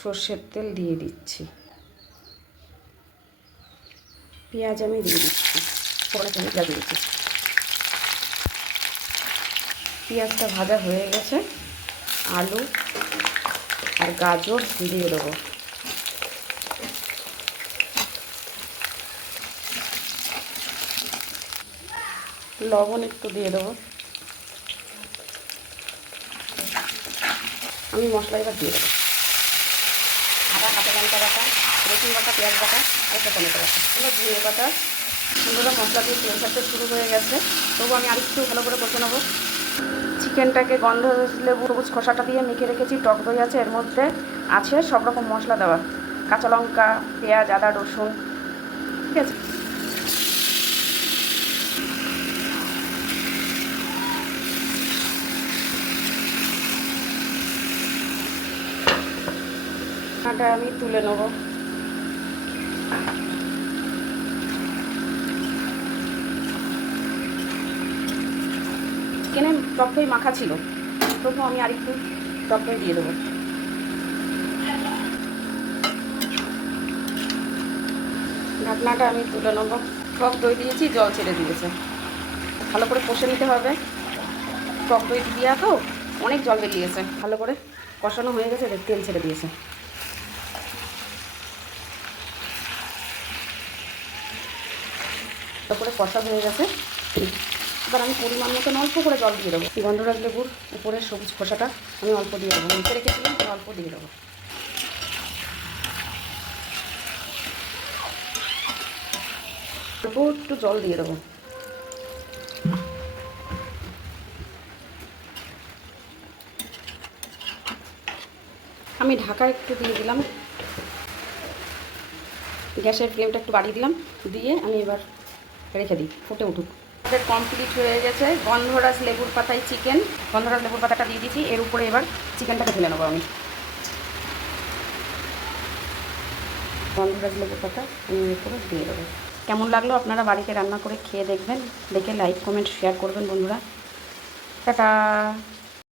সর্ষের তেল দিয়ে দিচ্ছি, পেঁয়াজ আমি দিয়ে দিচ্ছি, ফোড়নে পেঁয়াজ দিয়ে দিচ্ছি। পেঁয়াজটা ভাজা হয়ে গেছে, আলু আর গাজর দিয়ে দেবো। লবণ একটু দিয়ে দেবো। আমি মশলা এবার দিয়ে দেবো। আদা, কাঁচা লঙ্কা বাটা, রসুন বাটা, পেঁয়াজ বাটা আর একটা টমেটো বাটা, এবার ধনে বাটা। সুন্দর মশলা দিয়ে তেল ছাড়তে শুরু হয়ে গেছে, তবু আমি আরেকটু ভালো করে কষে নেবো। চিকেনটাকে গন্ধ লেবু সবুজ খোসাটা দিয়ে মেখে রেখেছি, টক দই আছে, এর মধ্যে আছে সব রকম মশলা দেওয়া, কাঁচা লঙ্কা, পেঁয়াজ, আদা, রসুন, ঠিক আছে। আটা আমি তুলে নেব। চিকেনে টক দই মাখা ছিল, তবু আমি আরেকটু টক দই দিয়ে দেবো। ঢাকনাটা আমি তুলে নেব। টক দই দিয়েছি, জল ছেড়ে দিয়েছে, ভালো করে কষে নিতে হবে। টক দই দিয়া তো অনেক জল বেরিয়েছে, ভালো করে কষানো হয়ে গেছে, তেল ছেড়ে দিয়েছে। তারপরে কষা হয়ে গেছে, এবার আমি পরিমাণ মতন অল্প করে জল দিয়ে দেবো। গন্ধরাজ লেবুর উপরে সবুজ খোসাটা আমি অল্প দিয়ে দেবো, নিচে রেখেছিলাম, অল্প দিয়ে দেবো। অল্প একটু জল দিয়ে দেবো। আমি ঢাকা একটু দিয়ে দিলাম, গ্যাসের ফ্লেমটা একটু বাড়িয়ে দিলাম, দিয়ে আমি এবার রেখে দিই, ফুটে উঠুক। আমাদের কমপ্লিট হয়ে গেছে গন্ধরাজ লেবুর পাতায় চিকেন। গন্ধরাজ লেবুর পাতাটা দিয়ে দিয়েছি, এর উপরে এবার চিকেনটাকে ঢেলে নেবো আমি। গন্ধরাজ লেবুর পাতা আমি এর উপরে দিয়ে দেবো। কেমন লাগলো আপনারা বাড়িতে রান্না করে খেয়ে দেখবেন, দেখে লাইক কমেন্ট শেয়ার করবেন বন্ধুরা। টাটা।